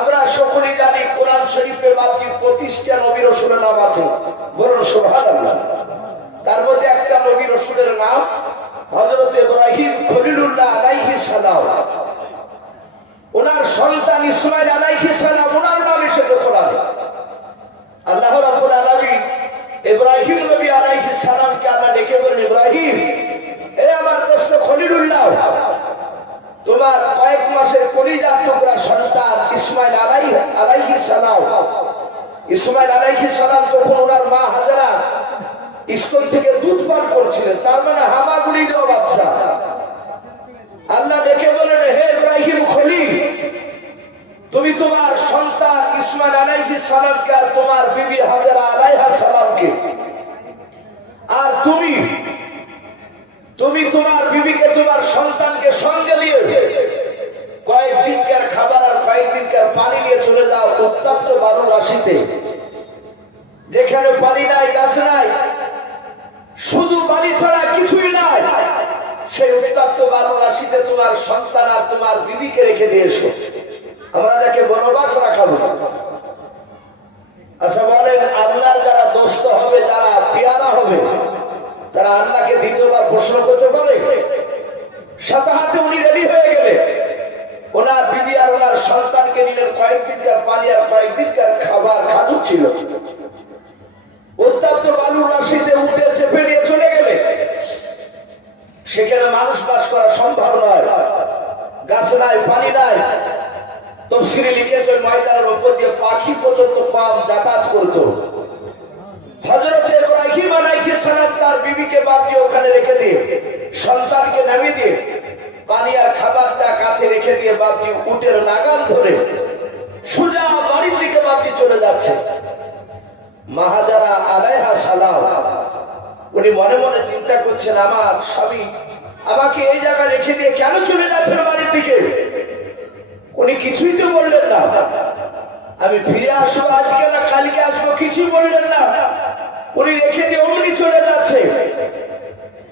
আমরা সকলেই জানি কোরআন শরীফে বাকি পঁচিশটা নবী রসুলের নাম আছে। বলুন তার মধ্যে একটা নবী রসুলের নাম হজরত ইব্রাহিম খলিলুল্লাহ আলাইহি সালাম। ওনার সন্তান ইসমাইল আলাইহি সালাম, ওনার নাম এসেছে কোরআনে। আল্লাহ রাব্বুল আলামিন ইব্রাহিম নবী আলাইহিস সালামকে আল্লাহ ডেকে বলেন ইব্রাহিম, এ আমার দোস্ত খলিলুল্লাহ তোমার কয়েক মাসের কলিজার টুকরা সন্তান ইসমাইল আলাই আলাইহি সালাম। ইসমাইল আলাইহিস সালাম যখন ওনার মা হাজারা স্কুল থেকে দুধ পান করছিলেন, তার মানে হামাগুড়ি দেওয়া বাচ্চা। আল্লাহ ডেকে বলেন হে ইব্রাহিম খলিল, তুমি তোমার সন্তান ইসমাইল আলাইহি সালামকে আর তোমার বিবি হাজারা আলাইহা সালামকে। আর তুমি তুমি তোমার বিবিকে, তোমার সন্তানকে সঙ্গে নিয়ে কয়েকদিনকার খাবার আর কয়েকদিনকার পানি নিয়ে চলে যাও উত্তপ্ত বালু রাশিতে। যেখানে পানি নাই, গাছ নাই, শুধু পানি ছাড়া কিছুই নাই। সেই উত্তপ্ত বালু রাশিতে তোমার সন্তান আর তোমার বিবিকে রেখে দিয়েছে আমরা যাকে বনবাস রাখাবো পানি আর খাবারটা কাছে রেখে দিয়ে বাপ উটের লাগাম ধরে সোজা বাড়ির দিকে বাপ চলে যাচ্ছে। মাহাজারা আলাইহা সালাম, উনি মনে মনে চিন্তা করছেন, আমার স্বামী, আমাকে এই জায়গায় রেখে দিয়ে কেন চলে যাচ্ছেন বাড়ির দিকে? উনি কিছুই তো বললেন না। আমি ফিরে আসব আজকে না কালকে আসব কিছুই বললেন না। উনি রেখে দিয়ে অমনি চলে যাচ্ছে।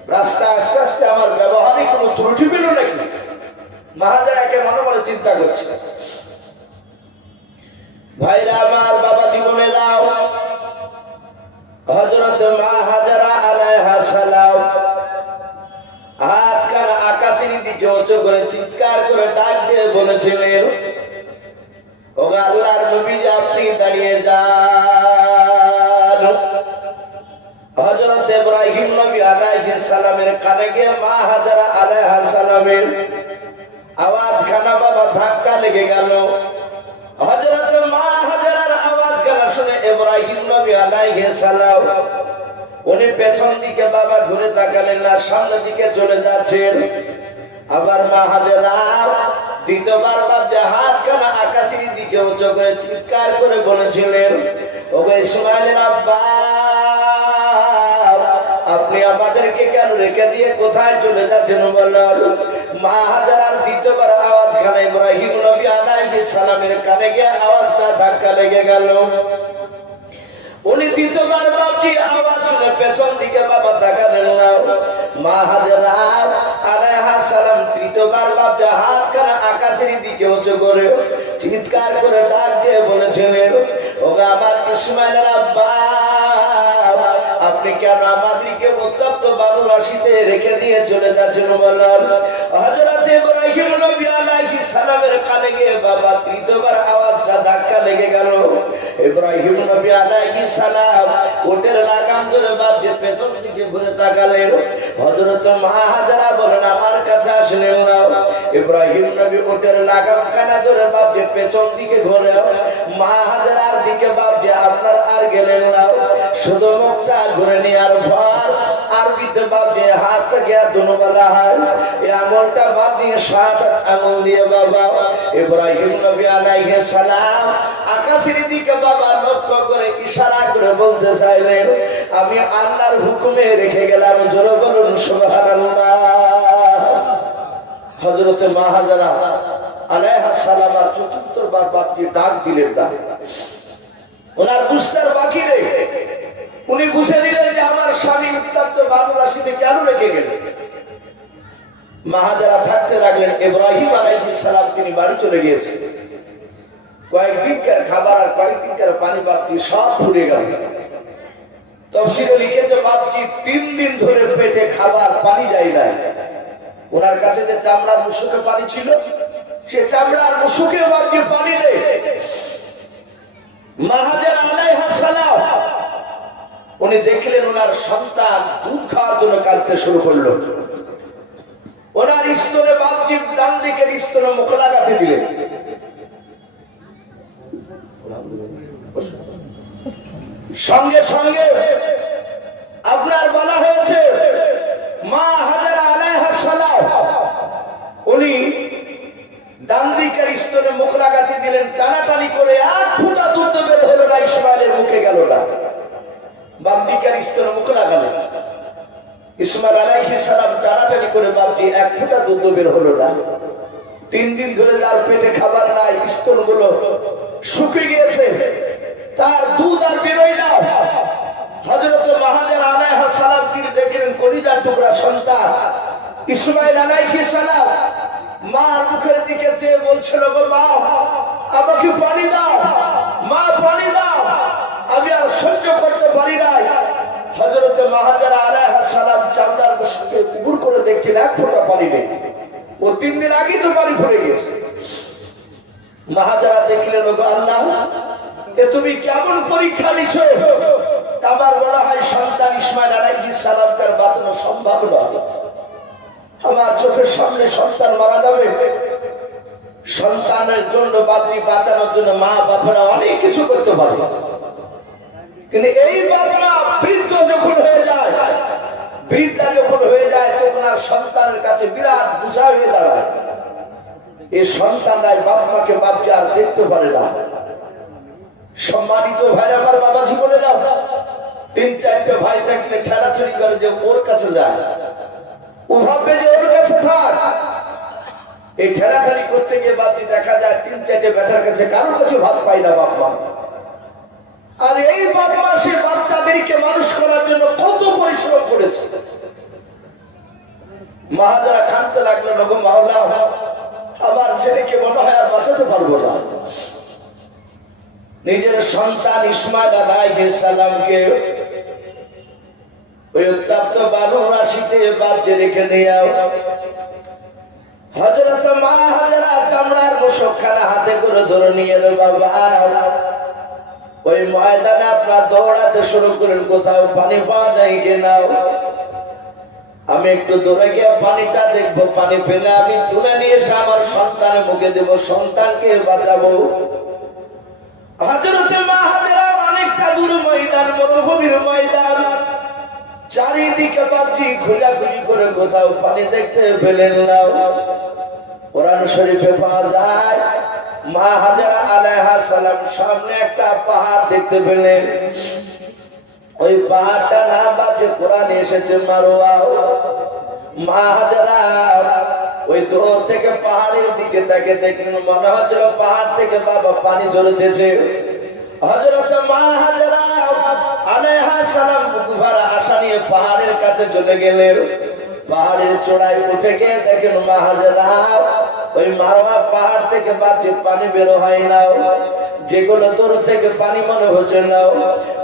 রাস্তা আস্তে আস্তে আমার ব্যবহারে কোনো ত্রুটি পেল নাকি? মাহাজারাকে মনে মনে চিন্তা করছে। ভাইরা, আমার বাবা জীবনে দাও হজরত মা হাজারা আলাইহা সালাম হাত কান আকাশের দিকে উঁচু করে চিৎকার করে ডাক দিয়ে বলেছিলেন ও আল্লাহর নবী আপনি দাঁড়িয়ে যান। হযরত ইব্রাহিম নবী আলাইহিস সালামের কানে গিয়ে, মা হাজারা আলাইহা সালামের আওয়াজ খানা বাবা, ধাক্কা লেগে গেল। হযরত মা হাজারার আওয়াজ খানা শুনে ইব্রাহিম নবী আলাইহিস সালাম, উনি পেছন দিকে বাবা ঘুরে তাকালেন না সামনের দিকে চলে যাচ্ছেন। আবার মা হাজারা দ্বিতীয়বার বাবা হাত কানা আকাশের দিকে উঁচু করে চিৎকার করে বলেছিলেন, ওগো ইসমাইলের আব্বা আপনি আমাদেরকে কেন রেখে দিয়ে কোথায় চলে যাচ্ছেন মা হাজার দ্বিতীয়বার আওয়াজ খানে ইব্রাহিম নবী আলাইহিস সালামের কানে গিয়ে আওয়াজটা ধাক্কা লেগে গেল। উনি দ্বিতীয়বার বাপটি আওয়াজ শুনে পেছন দিকে বাবা তাকালেন না। মা হাজারা আলাইহা সালাম তৃতীয়বার বাপ হাত খানা আকাশের দিকে উঁচু করে চিৎকার করে ডাক দিয়ে বলেছিলেন, ওগা আমার ইসমাইলের আব্বা আপনি কেন? নবী আলাইহিস কানে পেছন দিকে ঘুরে আমার কাছে আসলেন না। ইব্রাহিম নবী ওটের লাগাম খানা ধরে বাপকে পেছন দিকে ঘুরে মা হাজারার দিকে বাপকে আপনার আর গেলেন না। শুধু মুখটা ঘুরে নেওয়ার ভর আরবিতে বাপকে হাত থেকে দুনো বলা হয়। এই আঙুলটা বাপ নিয়ে সাত আঙুল দিয়ে বাবা। ইব্রাহিম নবী আলাইহিস সালাম আকাশের দিকে বাবা লক্ষ্য করে ইশারা করে বলতে চাইলেন, আমি আল্লাহর হুকুমে রেখে গেলাম, জোরে বলুন সুবহানাল্লাহ। হযরতে মা হাজারা আলাইহা সালাম চতুর্থবার বাপকে ডাক দিলেন না। ওনার বুঝতার বাকি নেই উনি বুঝে নিলেন যে আমার স্বামী উত্তপ্ত বালু রাশিতে কেন রেখে গেলেন মাহাজারা থাকতে লাগলেন, ইব্রাহিম আলাইহিস সালাম তিনি বাড়ি চলে গিয়েছেন। কয়েকদিনকার খাবার আর কয়েকদিনকার পানি বাপটি সব ফুরে গেল। তফসিলে লিখেছে বাপটি তিন দিন ধরে পেটে খাবার পানি যায় নাই। ওনার কাছে যে চামড়ার মুসুকে পানি ছিল সে চামড়ার মুসুকে বাপটি পানি উনি দেখলেন ওনার সন্তান দুধ খাওয়ার জন্য কাঁদতে শুরু করল। ওনার বাপজি ডান দিকের স্তরে মুখ লাগাতে দিলেন। সঙ্গে সঙ্গে আপনার বলা হয়েছে, মা হাজারা আলাইহা সালাম। উনি ডান দিকের স্তরে মুখ লাগাতে দিলেন, টানাটানি করে এক ফুটা দুধ বের হলো না, ইসমাইলের মুখে গেল না। বাম দিকের মুখ লাগালেন। ইসমাইল আলাইহিস সালাম টানাটানি করে বাপজি এক ফুটা দুধ বের হলো না। তিন দিন ধরে তার পেটে খাবার নাই স্তনগুলো শুকিয়ে গিয়েছে। তার দুধ আর বেরোয় না। হজরত মাহাদের আলাইহা সালাম তিনি দেখলেন কলিজার টুকরা সন্তান। ইসমাইল আলাইহি সালাম মার মুখের দিকে চেয়ে বলছিল, গো মা, আমাকে পানি দাও, মা, পানি দাও। আমি আর সহ্য করতে পারি নাই। হজরত মাহাদের আলাইহা চামড়ার মুখে উগুর করে দেখছেন, এক ফোঁটা পানি নেই। ও তিন দিন আগেই তো পানি পড়ে গেছে। মাহাজারা দেখলেন, ওগো আল্লাহ, এ তুমি কেমন পরীক্ষা নিচ্ছ আমার বলা হয় সন্তান ইসমাইল আলাইহিস সালাম তার বাঁচানো সম্ভব নয়। আমার চোখের সামনে সন্তান মারা যাবে। সন্তানের জন্য বাপি বাঁচানোর জন্য মা বাপরা অনেক কিছু করতে পারে। কিন্তু এই বাপরা বৃদ্ধ যখন হয়ে যায়, বৃদ্ধা যখন হয়ে যায়, তখন আর সন্তানের কাছে বিরাট বোঝা হয়ে দাঁড়ায়। এই সন্তানরাই বাপ মাকে বাপকে আর দেখতে পারে না। সম্মানিত ভাই আমার বাবা বলে যাও তিন চারটে ভাই থাকলে ঠেলাঠেলি করে যে ওর কাছে যায়। ও ভাববে যে ওর কাছে থাক। এই ঠেলাঠালি করতে গিয়ে বাপি দেখা যায় তিন চারটে বেটার কাছে কারও কাছে ভাত পাই না বাপ মা আর এই বাপ মা সে বাচ্চাদেরকে মানুষ করার জন্য কত পরিশ্রম করেছে। মাহাজারা কানতে লাগল, নগো মাওলা আমার ছেলেকে মনে হয় আর বাঁচাতে পারব না। নিজের সন্তান ইসমাইল আলাইহিস সালামকে ওই উত্তপ্ত রাশিতে রেখে দিয়াও। হজরত মা হাজারা চামড়ার মুশকখানা হাতে করে ধরে নিয়ে এলো, বাবা, ওই ময়দানে আপনার দৌড়াতে শুরু করেন, কোথাও পানি পাওয়া যায় কিনা আমি একটু দূরে গিয়ে পানিটা দেখব, পানি ফেলে আমি তুলে নিয়ে এসে আমার সন্তানের মুখে দেব, সন্তানকে বাঁচাবো। হাজরতে মা হাজরা অনেকটা দূর ময়দান, মরুভূমির ময়দান। চারিদিকে বাপটি খোঁজাখুঁজি করে কোথাও পানি দেখতে পেলেন না। কোরআন শরীফে পাওয়া যায়, মা হাজারা আলাইহা সালাম সামনে একটা পাহাড় দেখতে পেলেন। ওই পাহাড়টা না বাজে কোরআন এসেছে মারোয়া। মা হাজারা ওই দূর থেকে পাহাড়ের দিকে তাকে দেখলেন, মনে হচ্ছিল পাহাড় থেকে বাবা পানি ঝরতেছে হজরত মা হাজারা আলাইহা সালাম বুকুভারা নিয়ে পাহাড়ের কাছে চলে গেলেন। পাহাড়ের চূড়ায় উঠে গিয়ে দেখেন মা হাজারা ওই মারোয়া পাহাড় থেকে বাপজি পানি বেরো হয় না। যেগুলো দূর থেকে পানি মনে হচ্ছে না,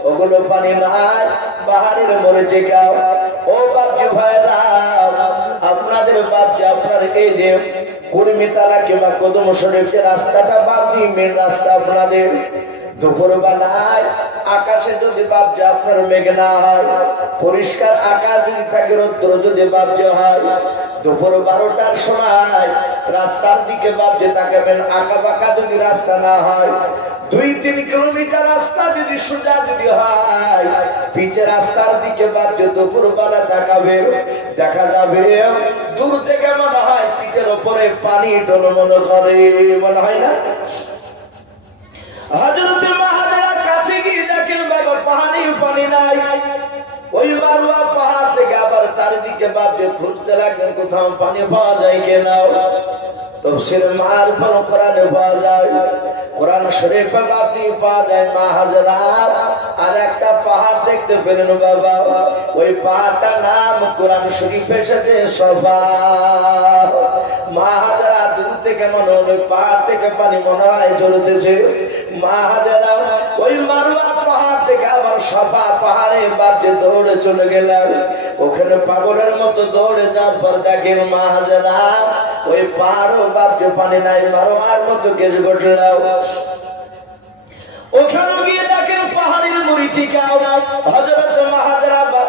ওগুলো পানি নাই, পাহাড়ের মরেছে গাও ও বাপজি ভাইরা আপনাদের বাপজি, আপনার এই যে কুর্মিতালা কিংবা কদম শরীফের রাস্তাটা বাপজি মেন রাস্তা আপনাদের। দুপুর বেলায় আকাশে যদি বাপজি আপনার মেঘ না হয়, পরিষ্কার আকাশ যদি থাকে, রৌদ্র যদি বাপজি হয়, দুপুর বারোটার সময় রাস্তার দিকে বাপজি তাকাবেন আঁকা বাঁকা যদি রাস্তা না হয়, দুই তিন কিলোমিটার রাস্তা যদি সোজা যদি হয়, পিছে রাস্তার দিকে বাপজি দুপুর বেলা তাকাবে দেখা যাবে দূর থেকে মনে হয় পিচের ওপরে পানি টলমল করে, মনে হয় না? হাজরতে মাহাজারা পাহাড়ি পানি নাই। ওই বারুয়া পাহাড় থেকে আবার চারিদিকে বাপে খুঁজতে লাগলেন, কোথাও পানি পাওয়া যায় কিনা। তফসির মার কোন কোরআনে পাওয়া যায়। কোরআন শরীফে বাপি পাওয়া যায়, মা হাজরা, আর একটা পাহাড় দেখতে পেলেন বাবা। ওই পাহাড়টার নাম কোরআন শরীফ এসেছে সভা মা হাজরা দূর থেকে মনে হলো পাহাড় থেকে পানি মনে হয় ঝরতেছে। মা হাজারা, ওই মারুয়া থেকে আবার সাফা পাহাড়ে বাদে দৌড়ে চলে গেলাম। ওখানে পাগলের মতো দৌড়ে যাওয়ার পর দেখেন মা হাজারা ওই পাহাড়ও বাপকে পানি নাই, মারোয়ার মতো কেস ঘটলাম ওখানে গিয়ে দেখেন পাহাড়ের মরিচিকা হজরত মাহাজারা বাপ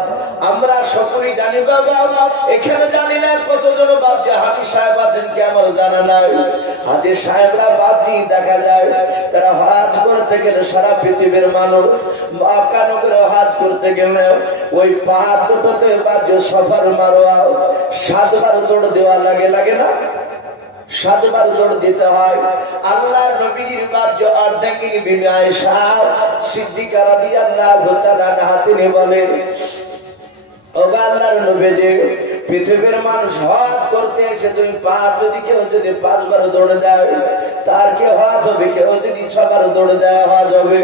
আমরা সকলেই জানি, বাবা, এখানে জানি না কতজন বাপ যে হাজি সাহেব আছেন কি আমার জানা নাই। হাজির সাহেবরা বাপনি দেখা যায়, তারা হাজ করতে গেলে সারা পৃথিবীর মানুষ মক্কানগরে হাজ করতে গেলে ওই পাহাড় বাপ মারোয়া লাগে লাগে না? সাতবার দিতে হয়। বাপ তাআলা হাতে পৃথিবীর মানুষ হজ করতে এসে তুমি পাঁচ যদি কেউ যদি পাঁচবার দৌড়ে দেয়, তার কে হজ হবে? কেউ যদি ছবার দৌড়ে দেয়, হজ হবে।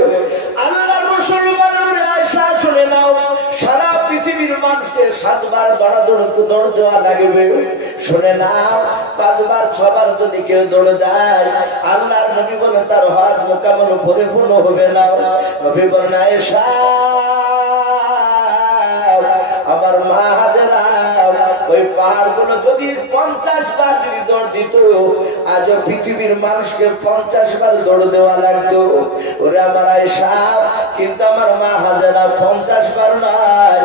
আয়সা শুনে নাও, সারা পৃথিবীর মানুষকে সাতবার দৌড়া দৌড় দৌড় দেওয়া লাগবে। শুনে নাও, পাঁচবার, ছবার যদি কেউ দৌড়ে দেয়, আল্লাহর নবী বলে তার হজ মোকামল পরিপূর্ণ হবে না। নবী বলেন আয়েশা আমার মা ওই পাহাড়গুলো যদি পঞ্চাশ বার যদি দৌড় দিত পৃথিবীর মানুষকে পঞ্চাশ বার দৌড় দেওয়া লাগতো। ওরে আমার কিন্তু আমার মা হাজারা পঞ্চাশ বার নয়,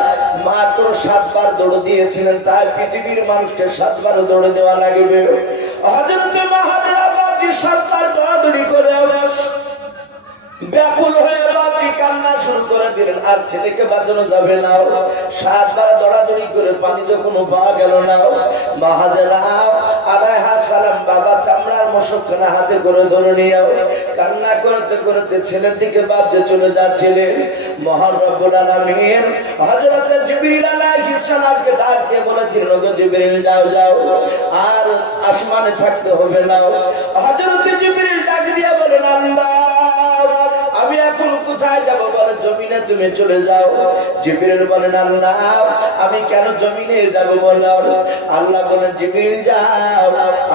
মাত্র সাতবার দৌড় দিয়েছিলেন, তাই পৃথিবীর মানুষকে সাতবার দৌড়ে দেওয়া লাগবে। হজরতে মা হাজারা সাতবার দৌড়াদৌড়ি করে ব্যাকুল হয়ে শুরু করে দিলেন, আর ছেলেকে বাঁচানো যাবে না। সাতবার দৌড়াদৌড়ি করে পানি পাওয়া গেল না। মাহাজেরা, আলাইহা সালাম, বাবা চামড়ার হাতে করে ধরে কান্না করতে করতে দিকে বাপতে চলে যাচ্ছিলেন আলাইহিস সালামকে ডাক দিয়ে বলেছিলেন, ওগো জিবরিল, যাও যাও। আর আসমানে থাকতে হবে না। হযরত জিবরিল ডাক দিয়ে বলেন, আল্লাহ কোথায় যাব বলে? জমিনে তুমি চলে যাও। জিবরিল বলেন, আল্লাহ, আমি কেন জমিনে যাব বলো? আল্লাহ বলেন, জিবরিল, যাও।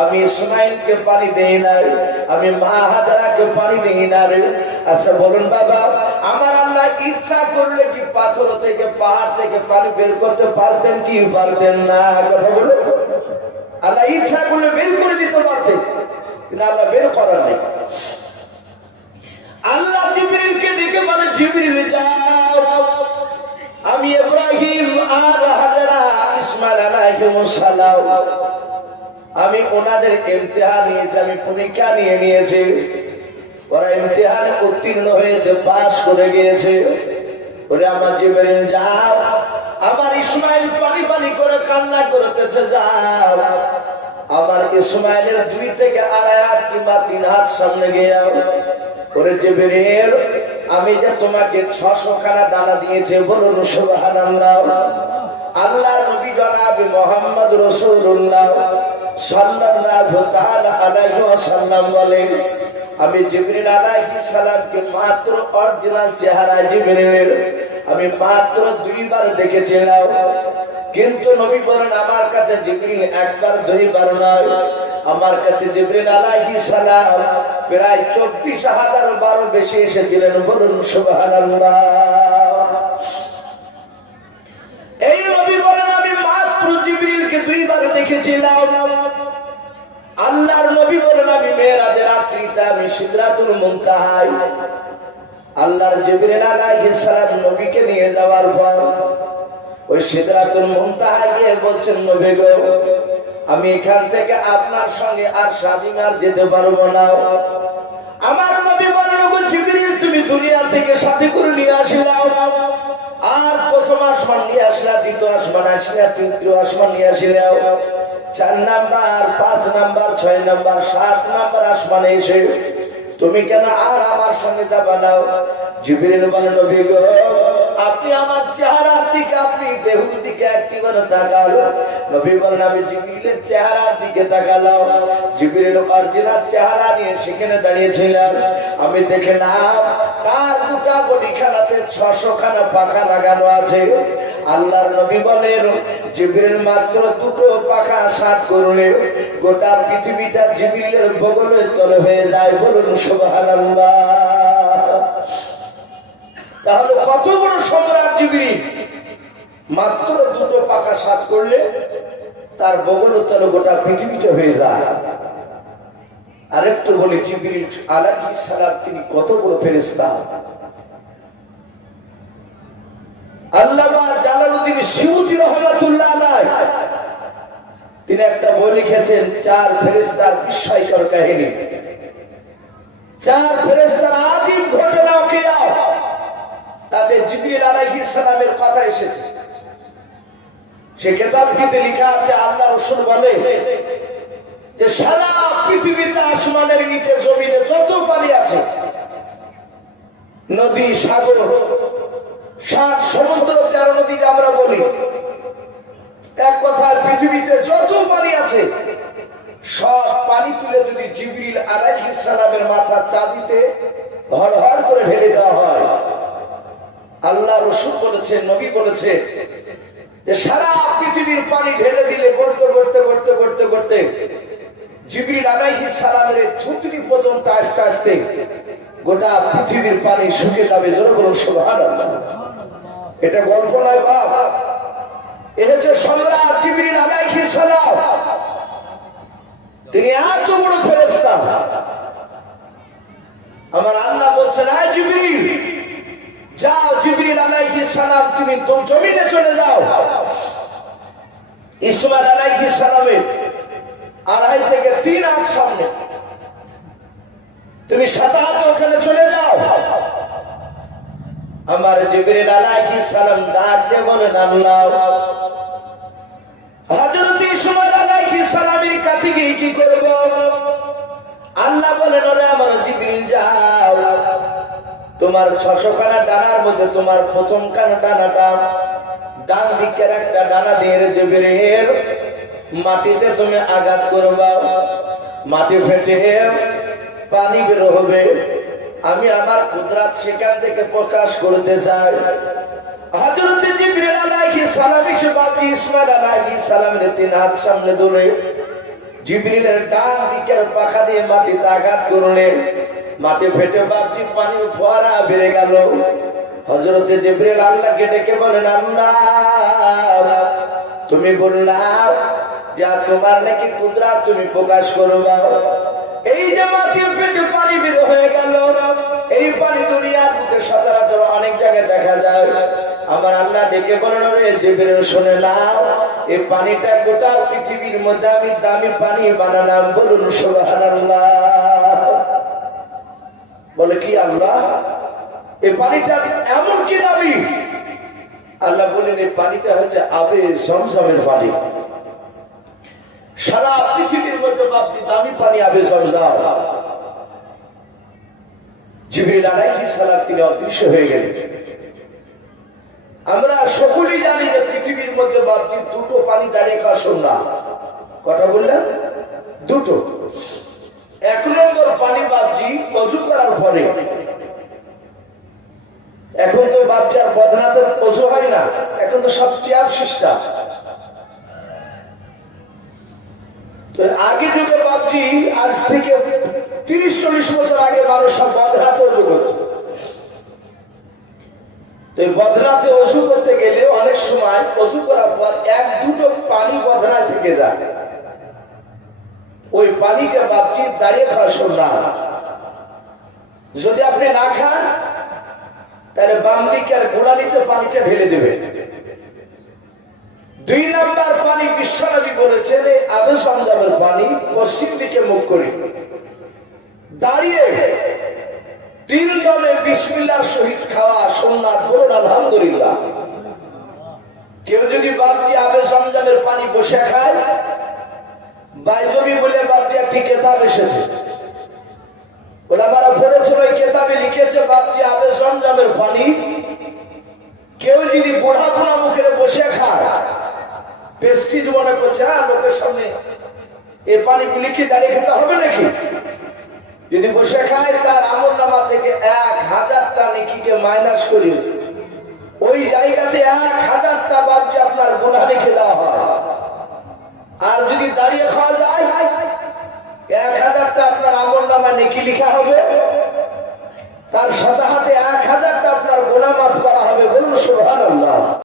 আমি ইসমাইলকে পানি দেই না আমি মা পানি দেই না আচ্ছা বলুন বাবা, আমার আল্লাহ ইচ্ছা করলে কি পাথর থেকে, পাহাড় থেকে পানি বের করতে পারতেন কি পারতেন না? কথা বলুন। আল্লাহ ইচ্ছা করলে বের করে দিতে পারতেন। কিন্তু আল্লাহ বের করার নেই। আল্লাহ জিবরিলকে ডেকে বলে, জিবরিল, যাও। আমি ইব্রাহিম আর হাজারা ইসমাইল আলাইহিস সালাম। আমি ওনাদের ইমতিহান নিয়েছি, আমি পরীক্ষা নিয়ে নিয়েছি। ওরা ইমতিহানে উত্তীর্ণ হয়েছে পাস করে গিয়েছে। ওরে আমার জিবরিল, যাও। আমার ইসমাইল পানি পানি করে কান্না করতেছে, যাও। আমার ইসমাইলের দুই থেকে আড়াই হাত কিংবা তিন হাত সামনে গিয়ে আমি যে তোমাকে ছশো খানা দানা দিয়েছে বলুন সুবহানাল্লাহ। আল্লাহ নবী জনাব মোহাম্মদ রসুল্লাহ ওয়াসাল্লাম বলেন, আমি জিবরিল আলাইহিস সালামকে মাত্র অরিজিনাল চেহারা জিবরিলের, আমি মাত্র দুইবার দেখেছিলাম। কিন্তু নবী বলেন, আমার কাছে জিবরিল একবার, দুইবার নয়। আমার কাছে জিবরিল আলাইহিস সালাম প্রায় চব্বিশ হাজার বারো বেশি এসেছিলেন বলুন সুবহানাল্লাহ। এই নবী বলেন, আমি মাত্র জিবরিলকে দুইবার দেখেছিলাম। আল্লাহর নবী বলেন, আমি মেয়েরাজের রাত্রিতে আমি সিদরাতুল মুনতাহায় আল্লাহর জিবরিল আলাইহিস সালাম নবীকে নিয়ে যাওয়ার পর ওই সিদরাতুল মুনতাহায় গিয়ে বলছেন, নবী গো আমি এখান থেকে আপনার সঙ্গে আর স্বাধীন আর যেতে পারব না। আমার নবী বলেন জিবরিল, তুমি দুনিয়া থেকে সাথে করে নিয়ে আসলাম আর প্রথম আসমান নিয়ে আসলা, দ্বিতীয় আসমান আসলা, তৃতীয় আসমান নিয়ে আসলাম চার নাম্বার, পাঁচ নাম্বার, ছয় নাম্বার, সাত নাম্বার আসমানে এসে তুমি কেন আর আমার সঙ্গে যাবা নাও জিবরিল বলেন নবী গো আপনি আমার চেহারার দিকে, আপনি দেহুর দিকে একটিবার তাকালো। নবী বলেন আমি জিবরিলের চেহারার দিকে তাকালাম। জিবরিল অরিজিনাল চেহারা নিয়ে সেখানে দাঁড়িয়েছিলাম। আমি দেখে দেখলাম, তার দুটা গলিখানাতে ছশো খানা পাখা লাগানো আছে। আল্লাহর নবী বলেন, জিবরিল মাত্র দুটো পাখা সাত করলে গোটা পৃথিবীটা জিবরিলের বগলের তলে হয়ে যায়। বলুন, সুবহানাল্লাহ। তাহলে কত বড় সম্রাট জিবরিল? মাত্র দুটো পাকা সাত করলে তার বগলোত্তর গোটা পৃথিবীতে হয়ে যায়। আরেকটু বলি, জিবরিল আলাইহিস সালাম তিনি কত বড় ফেরেশতা। আল্লামা জালালউদ্দিন সিউতি রহমাতুল্লাহ আলাইহি। তিনি একটা বই লিখেছেন, চার ফেরেশতার বিস্ময়কর কাহিনী। চার ফেরেশতার আদিম ঘটনা কেয়া তাতে জিবরিল আলাইহিস সালামের কথা এসেছে। সে কেতাবটিতে লেখা আছে, আল্লাহ রসুল বলে যে, সারা পৃথিবীতে আসমানের নিচে জমিনে যত পানি আছে, নদী, সাগর, সাত, সমুদ্র, তেরো নদীকে আমরা বলি, এক কথা পৃথিবীতে যত পানি আছে, সব পানি তুলে যদি জিবরিল আলাইহিস সালামের মাথা চাঁদিতে হর করে ঢেলে দেওয়া হয় আল্লাহ রসুল বলেছে, নবী বলেছে যে সারা পৃথিবীর পানি ঢেলে দিলে গড়তে গড়তে গড়তে গড়তে গড়তে এটা গল্প নয় এ হচ্ছে এত বড় আমার আল্লাহ বলছেন, আয় জিবরিল যাও জিবরিল আলাইহিস সালাম, তুমি জমিনে চলে যাও। ইসমাইল আলাইহিস সালামের আড়াই থেকে তিন হাত সামনে। তুমি সাতাহাত ওখানে চলে যাও। আমার জিবরিল আলাইহিস সালাম ডাক দিয়ে বলেন আল্লাহ, হযরত ইসমাইল আলাইহিস সালামের কাছে গিয়ে কি করব? আল্লাহ বলেন, ওরে আমার জিবরিল, যাও। তোমার ছশো খানা ডানার মধ্যে তোমার প্রথম খানা ডানাটা ডান দিকের একটা ডানা দিয়ে যে বেরিয়ে মাটিতে তুমি আঘাত করবা। মাটি ফেটে পানি বের হবে। আমি আমার কুদরাত সেখান থেকে প্রকাশ করতে চাই। হযরত জিবরিল আলাইহিস সালাম এসে বাকি ইসমাইল আলাইহিস সালামের তিন হাত সামনে ধরে জিবরিলের ডান দিকের পাখা দিয়ে মাটিতে আঘাত করলেন। মাটি ফেটে বাপটি পানি ফোয়ারা বেড়ে গেল। হজরতে জিবরিল আল্লাহকে ডেকে বলেন আল্লাহ, তুমি বললাম যা তোমার নাকি কুদরা তুমি প্রকাশ করবা এই যে মাটি ফেটে পানি বের হয়ে গেল, এই পানি দুনিয়ার বুকে সচরাচর অনেক জায়গায় দেখা যায়। আমার আল্লাহ ডেকে বলেন রে জিবরিল, শুনে নাও এই পানিটা গোটা পৃথিবীর মধ্যে আমি দামি পানি বানালাম, বলুন সুবহানাল্লাহ। বলে কি আল্লাহ? এই পানিটা এমন কি দাবি আল্লাহ বলেন এই পানিটা হচ্ছে আবে জমজমের পানি। সারা পৃথিবীর মধ্যে বাপটি দামি পানি আবে জমজম। সালাম তিনি অদৃশ্য হয়ে আমরা সকলেই জানি যে পৃথিবীর মধ্যে বাপটি দুটো পানি দাঁড়িয়ে খাওয়া না কথা বললেন? দুটো। এক নম্বর পানি বাপজি অজু করার পরে। এখন তো বাপজি আর বদনাতে অজু হয় না, এখন তো সব চেয়ার তো আগে যুগে বাপজি আজ থেকে তিরিশ, চল্লিশ বছর আগে মানুষ সব বদনাতে অজু করত। তো অজু করতে গেলে অনেক সময় অজু করার পর এক দুটো পানি বদনা থেকে যায়। ওই পানিটা বাপটি দাঁড়িয়ে খাওয়া শুনলাম যদি আপনি না খান, তাহলে বাম দিকে আর গোড়ালিতে পানিটা ঢেলে দেবে। দুই নাম্বার পানি বিশ্বনবী বলেছেন, এই আবে সঞ্জাবের পানি পশ্চিম দিকে মুখ করি। দাঁড়িয়ে তিন দমে বিসমিল্লার সহিত খাওয়া সোমনাথ বলুন, আলহামদুলিল্লাহ। কেউ যদি বাপটি আবে সঞ্জাবের পানি বসে খায় বাইজমি বলে বাপটি একটি কেতাব এসেছে? ওনারা পড়েছেন ওই কেতাবে লিখেছে বাপটি আবে সঞ্জামের পানি। কেউ যদি বুড়া বুড়া মুখে বসে খায়, পেস্টিজ মনে করছে হ্যাঁ লোকের সামনে এ পানিগুলি কি দাঁড়িয়ে খেতে হবে নাকি? যদি বসে খায়, তার আমল নামা থেকে এক হাজারটা নেকিকে মাইনাস করি। ওই জায়গাতে এক হাজারটা বাচ্চা আপনার গুণা লিখে দেওয়া হয়। আর যদি দাঁড়িয়ে খাওয়া যায়, এক হাজারটা আপনার আমল নামা নেকি লিখা হবে। তার সাথে এক হাজারটা আপনার গোনা মাফ করা হবে। বলুন সোহান